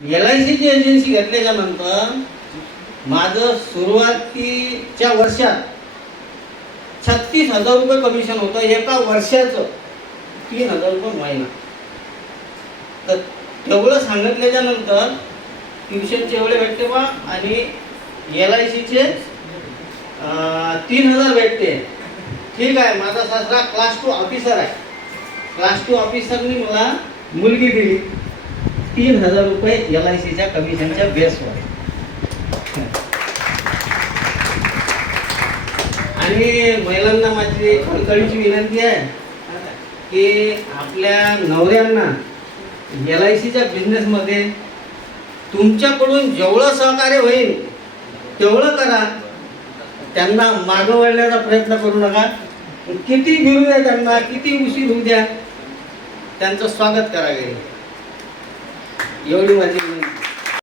L I सीची agency घेतल्याच्या नंतर माझं सुरुवातीच्या वर्षात छत्तीस हजार रुपये कमिशन होतं. एका वर्षाचं तीन हजार रुपये महिना. तर तेवढं सांगितल्याच्या नंतर ट्युशनचे एवढे भेटते बा आणि एल आय सीचे तीन हजार भेटते. ठीक आहे माझा सासरा क्लास टू ऑफिसर आहे. क्लास टू ऑफिसरनी मला मुलगी दिली. तीन हजार रुपये एल आय सीच्या कमिशनच्या बेसवर आणि महिलांना माझी कळकळीची विनंती आहे की आपल्या नवऱ्यांना एल आय सीच्या बिझनेसमध्ये तुमच्याकडून जेवढं सहकार्य होईल तेवढं करा. त्यांना मागं वळण्याचा प्रयत्न करू नका. किती घेऊ द्या त्यांना किती उशीर होऊ द्या. त्यांचं स्वागत करा घरी एवढी माझी विनंती